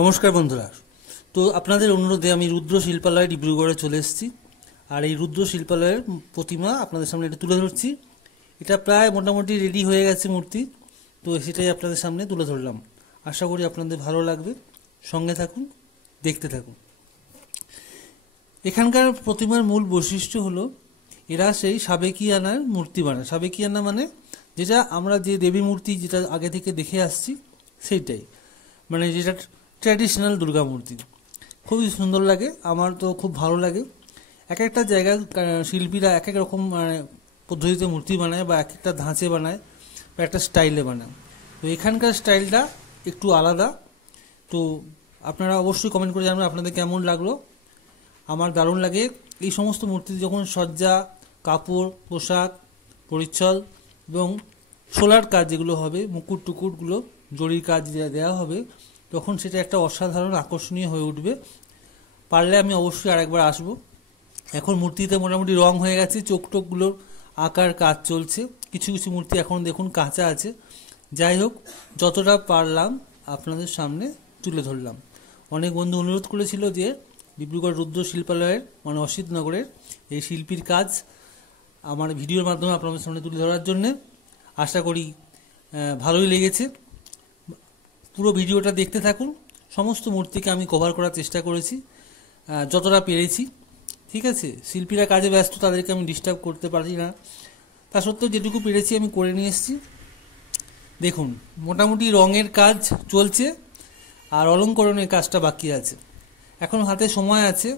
নমস্কার বন্ধুরা। তো আপনাদের অনুরোধে আমি রুদ্র শিল্পালয় ডিব্রুগড়ে চলে এসেছি। আর এই রুদ্র শিল্পালয়ের প্রতিমা আপনাদের সামনে এটা তুলে ধরছি। এটা প্রায় মোটামুটি রেডি হয়ে গেছে মূর্তি, তো সেটাই আপনাদের সামনে তুলে ধরলাম। আশা করি আপনাদের ভালো লাগবে, সঙ্গে থাকুন, দেখতে থাকুন। এখানকার প্রতিমার মূল বৈশিষ্ট্য হলো এরা সেই সাবেকিয়ানার মূর্তি বানায়। সাবেকিয়ানা মানে যেটা আমরা যে দেবী মূর্তি যেটা আগে থেকে দেখে আসছি সেইটাই, মানে যেটা ট্র্যাডিশনাল দুর্গা মূর্তি। খুবই সুন্দর লাগে, আমার তো খুব ভালো লাগে। এক একটা জায়গায় শিল্পীরা এক এক রকম মানে পদ্ধতিতে মূর্তি বানায় বা এক একটা ধাঁচে বানায় বা একটা স্টাইলে বানায়। তো এখানকার স্টাইলটা একটু আলাদা। তো আপনারা অবশ্যই কমেন্ট করে জানাবেন আপনাদের কেমন লাগলো। আমার দারুণ লাগে এই সমস্ত মূর্তি যখন সজ্জা, কাপড়, পোশাক, পরিচ্ছদ এবং সোলার কাজ যেগুলো হবে, মুকুট টুকুটগুলো জরির কাজ দেওয়া হবে, তখন সেটা একটা অসাধারণ আকর্ষণীয় হয়ে উঠবে। পারলে আমি অবশ্যই আরেকবার আসবো। এখন মূর্তিতে মোটামুটি রং হয়ে গেছে, চোখ টোকগুলোর আঁকার কাজ চলছে। কিছু কিছু মূর্তি এখন দেখুন কাঁচা আছে। যাই হোক, যতটা পারলাম আপনাদের সামনে তুলে ধরলাম। অনেক বন্ধু অনুরোধ করেছিল যে ডিব্রুগড় রুদ্র শিল্পালয়ের মানে অসিতনগরের এই শিল্পীর কাজ আমার ভিডিওর মাধ্যমে আপনাদের সামনে তুলে ধরার জন্যে। আশা করি ভালোই লেগেছে। পুরো ভিডিওটা দেখতে থাকুন। সমস্ত মূর্তিকে আমি কভার করার চেষ্টা করেছি যতটা পেরেছি। ঠিক আছে, শিল্পীরা কাজে ব্যস্ত, তাদেরকে আমি ডিস্টার্ব করতে পারি না। তা সত্ত্বেও যেটুকু পেরেছি আমি করে নিয়ে এসেছি। দেখুন, মোটামুটি রঙের কাজ চলছে আর অলঙ্করণের কাজটা বাকি আছে। এখন হাতে সময় আছে।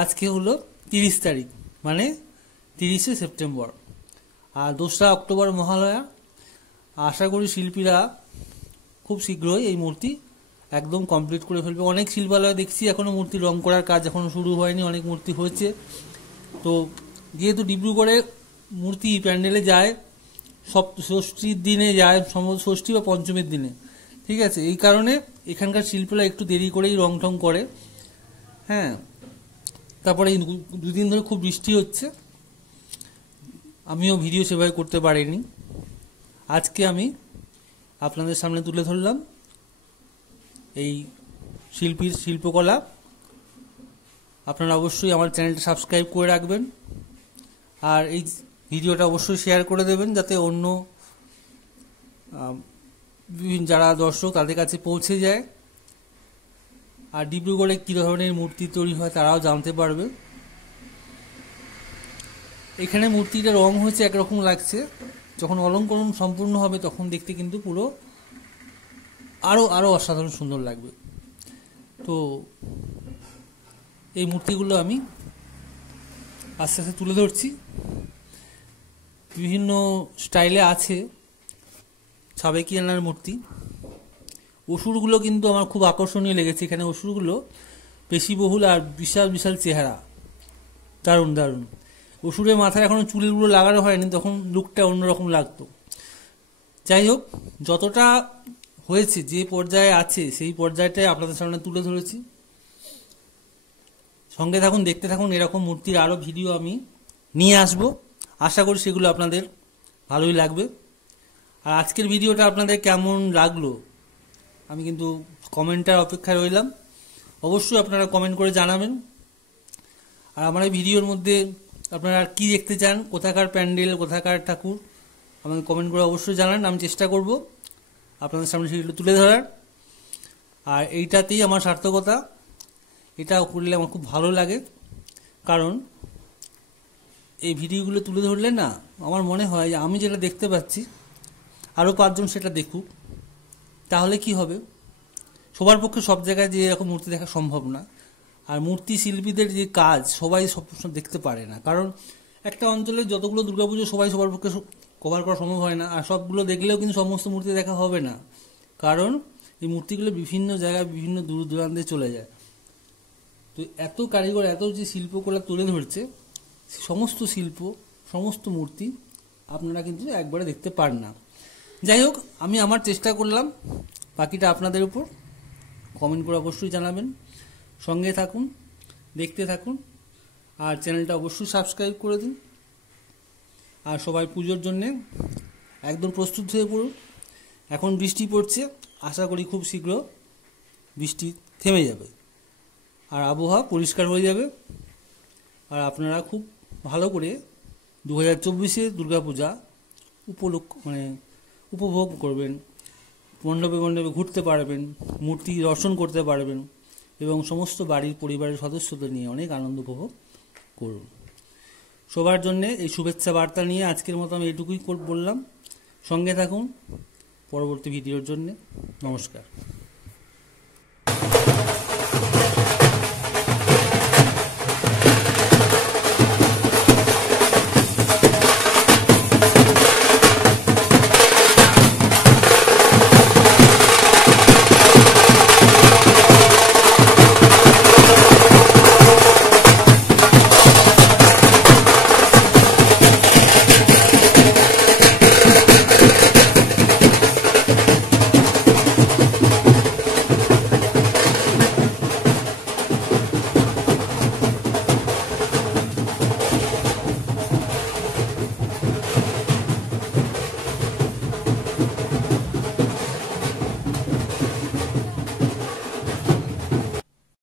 আজকে হলো 30 তারিখ, মানে 30শে সেপ্টেম্বর, আর 2রা অক্টোবর মহালয়া। আশা করি শিল্পীরা খুব শীঘ্রই এই মূর্তি একদম কমপ্লিট করে ফেলবে। অনেক শিল্পালয় দেখছি এখনও মূর্তি রং করার কাজ এখনও শুরু হয়নি, অনেক মূর্তি হয়েছে। তো যেহেতু ডিব্রুগড়ে মূর্তি প্যান্ডেলে যায় ষষ্ঠীর দিনে যায়, ষষ্ঠী বা পঞ্চমীর দিনে, ঠিক আছে, এই কারণে এখানকার শিল্পীরা একটু দেরি করেই রং টং করে। হ্যাঁ, তারপরে এই দুদিন ধরে খুব বৃষ্টি হচ্ছে, আমিও ভিডিও সেভাবে করতে পারিনি। আজকে আমি আপনাদের সামনে তুলে ধরলাম এই শিল্পীর শিল্পকলা। আপনারা অবশ্যই আমার চ্যানেলটা সাবস্ক্রাইব করে রাখবেন আর এই ভিডিওটা অবশ্যই শেয়ার করে দেবেন, যাতে অন্য যারা দর্শক তাদের কাছে পৌঁছে যায় আর ডিব্রুগড়ে কী ধরনের মূর্তি তৈরি হয় তারাও জানতে পারবে। এখানে মূর্তিটা রং হয়েছে একরকম লাগছে, যখন অলঙ্করণ সম্পূর্ণ হবে তখন দেখতে কিন্তু পুরো আরও অসাধারণ সুন্দর লাগবে। তো এই মূর্তিগুলো আমি আস্তে আস্তে তুলে ধরছি। বিভিন্ন স্টাইলে আছে সাবেকিয়ানার মূর্তি। অসুরগুলো কিন্তু আমার খুব আকর্ষণীয় লেগেছে। এখানে অসুরগুলো পেশিবহুল আর বিশাল বিশাল চেহারা, দারুণ দারুণ। অসুরের মাথায় এখনও চুলগুলো লাগানো হয়নি, তখন লুকটা অন্যরকম লাগতো। যাই হোক, যতটা হয়েছে, যে পর্যায়ে আছে সেই পর্যায়টাই আপনাদের সামনে তুলে ধরেছি। সঙ্গে থাকুন, দেখতে থাকুন। এরকম মূর্তির আরও ভিডিও আমি নিয়ে আসব। আশা করি সেগুলো আপনাদের ভালোই লাগবে। আর আজকের ভিডিওটা আপনাদের কেমন লাগলো আমি কিন্তু কমেন্টের অপেক্ষায় রইলাম। অবশ্যই আপনারা কমেন্ট করে জানাবেন। আর আমার এই ভিডিওর মধ্যে আপনারা আর কী দেখতে চান, কোথাকার প্যান্ডেল, কোথাকার ঠাকুর, আমাকে কমেন্ট করে অবশ্যই জানান। আমি চেষ্টা করব আপনাদের সামনে সেগুলো তুলে ধরার। আর এইটাতেই আমার সার্থকতা। এটা করলে আমার খুব ভালো লাগে, কারণ এই ভিডিওগুলো তুলে ধরলে না আমার মনে হয় যে আমি যেটা দেখতে পাচ্ছি আরও 5 জন সেটা দেখুক। তাহলে কি হবে, সবার পক্ষে সব জায়গায় যে এরকম মূর্তি দেখা সম্ভব না। আর মূর্তি শিল্পীদের যে কাজ সবাই সব দেখতে পারে না, কারণ একটা অঞ্চলে যতগুলো দুর্গাপুজো সবাই সবার পক্ষে কভার করা সম্ভব হয় না। আর সবগুলো দেখলেও কিন্তু সমস্ত মূর্তি দেখা হবে না, কারণ এই মূর্তিগুলো বিভিন্ন জায়গায় বিভিন্ন দূর দূরান্তে চলে যায়। তো এত কারিগর, এত যে শিল্পকলা তুলে ধরছে, সমস্ত শিল্প, সমস্ত মূর্তি আপনারা কিন্তু একবারে দেখতে পান না। যাই হোক, আমি আমার চেষ্টা করলাম, বাকিটা আপনাদের উপর। কমেন্ট করে অবশ্যই জানাবেন। সঙ্গে থাকুন, দেখতে থাকুন, আর চ্যানেলটা অবশ্যই সাবস্ক্রাইব করে দিন। আর সবাই পুজোর জন্যে একদম প্রস্তুত হয়ে পড়ুন। এখন বৃষ্টি পড়ছে, আশা করি খুব শীঘ্র বৃষ্টি থেমে যাবে আর আবহাওয়া পরিষ্কার হয়ে যাবে। আর আপনারা খুব ভালো করে 2024 দুর্গাপূজা উপভোগ করবেন, মণ্ডপে মণ্ডপে ঘুরতে পারবেন, মূর্তি দর্শন করতে পারবেন এবং সমস্ত বাড়ির পরিবারের সদস্যদের নিয়ে অনেক আনন্দ উপভোগ করুন। সবার জন্যে এই শুভেচ্ছা বার্তা নিয়ে আজকের মতো আমি এটুকুই বললাম। সঙ্গে থাকুন পরবর্তী ভিডিওর জন্যে। নমস্কার।